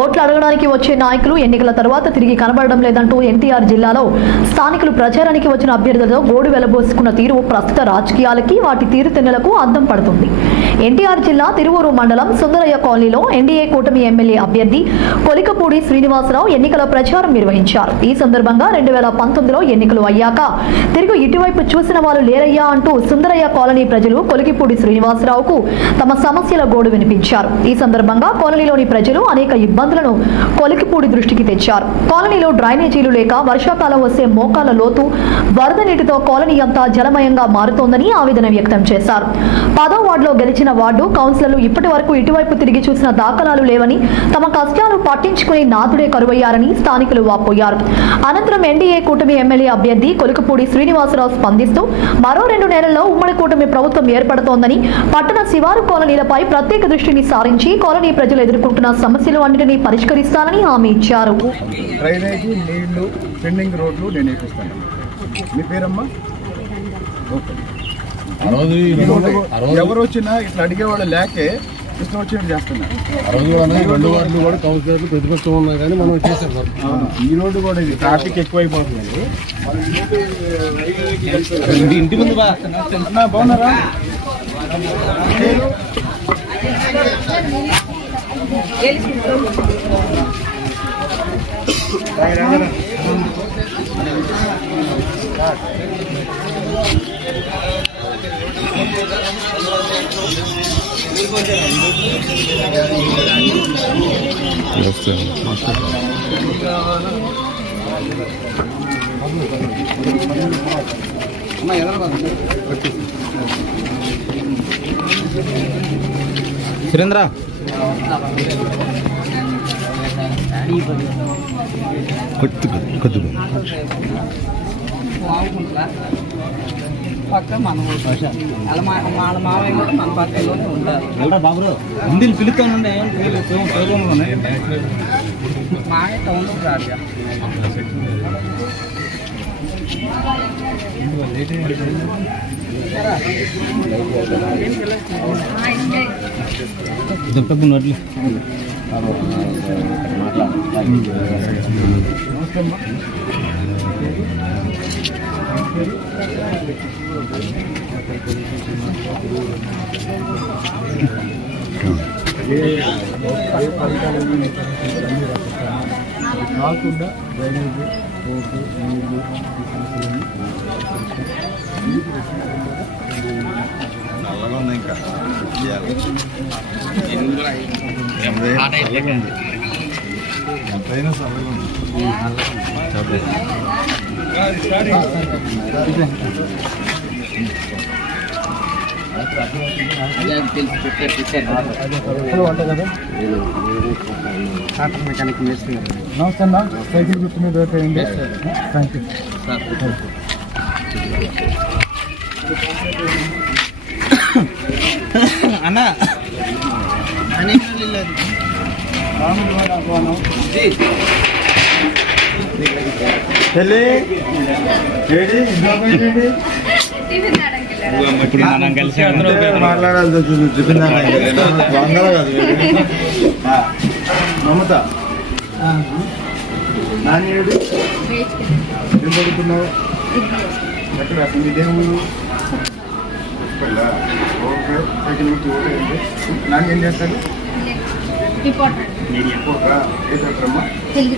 ఓట్లు అడగడానికి వచ్చే నాయకులు ఎన్నికల తర్వాత తిరిగి కనబడడం లేదంటూ ఎన్టీఆర్ జిల్లాలో స్థానికులు ప్రచారానికి వచ్చిన అభ్యర్థులతో గోడు వెలబోసుకున్న తీరు ప్రస్తుత రాజకీయాలకి వాటి తీరుతెన్నులకు అద్దం పడుతుంది. ఎన్టీఆర్ జిల్లా తిరువూరు మండలం సుందరయ్య కాలనీలో ఎన్డీఏ కూటమి ఎమ్మెల్యే అభ్యర్థి కొలికపూడి శ్రీనివాసరావు ఎన్నికల ప్రచారం నిర్వహించారు. ఈ సందర్భంగా 2019లో ఎన్నికలు అయ్యాక తిరిగి ఇటువైపు చూసిన వాళ్ళు లేరయ్యా అంటూ సుందరయ్య కాలనీ ప్రజలు కొలికపూడి శ్రీనివాసరావుకు తమ సమస్యల గోడు వినిపించారు. ఈ సందర్భంగా కాలనీలోని ప్రజలు అనేక ఇబ్బందులను కొలికపూడి దృష్టికి తెచ్చారు. కాలనీలో డ్రైనేజీలు లేక వర్షాకాలం వస్తే మోకాల లోతు వరద నీటితో కాలనీ అంతా జలమయంగా మారుతోందని ఆవేదన వ్యక్తం చేశారు. 10వ వార్డులో గెలిచిన వార్డు కౌన్సిలర్లు ఇప్పటి వరకు ఇటువైపు తిరిగి చూసిన దాఖలాలు లేవని, తమ కష్టాలు పట్టించుకుని నాథుడే కరువయ్యారని స్థానికులు వాపోయారు. అనంతరం ఎన్డీఏ కూటమి ఎమ్మెల్యే అభ్యర్థి కొలికపూడి శ్రీనివాసరావు స్పందిస్తూ మరో 2 నెలల్లో ఉమ్మడి కూటమి ప్రభుత్వం ఏర్పడుతోందని, పట్టణ శివారు కాలనీలపై ప్రత్యేక దృష్టిని సారించి కాలనీ ప్రజలు ఎదుర్కొంటున్న సమస్యలు అన్నింటినీ పరిష్కరిస్తానని హామీ ఇచ్చారు. డ్రైనేజీ, నీళ్లు, పెండింగ్ రోడ్లు నేను వేపిస్తాను. మీ పేరమ్మా? ఎవరు వచ్చినా ఇట్లా అడిగేవాళ్ళు లేకే ఇష్టం వచ్చినట్టు చేస్తున్నారు. 2 వార్డులు కూడా కౌన్సిలర్లు ప్రతిపక్షం ఉన్నా కానీ మనం చేసాం సార్. ఈ రోడ్డు కూడా ఇది ట్రాఫిక్ ఎక్కువైపోతుంది. ఇంటి ముందు బాగున్నారా? సురేంద్ర బాబు హిందీలు పిలుస్తానండి. నోట్లు కాకుండా డ్రైనేజీ, రోడ్డు, నీళ్లు ఇంకా ఎంతైనా సరళంగా మెకానిక్ నమస్తే అన్న. సైకిల్ గుర్తు మీద ఓటేయండి. Thank you. అన్నా ఇప్పుడు మనం కలిసి మాట్లాడాల్సి వచ్చింది. చెప్పిందా కాదు మమత నాని ఏం పడుతున్నావు? ఎక్కడ ఇదే ఊరు? ఓకే, సైకిల్ గుర్తు ఓటేయండి. నాని ఏం చేస్తాడు? ఏ డాక్టర్ అమ్మా? తెలుగు.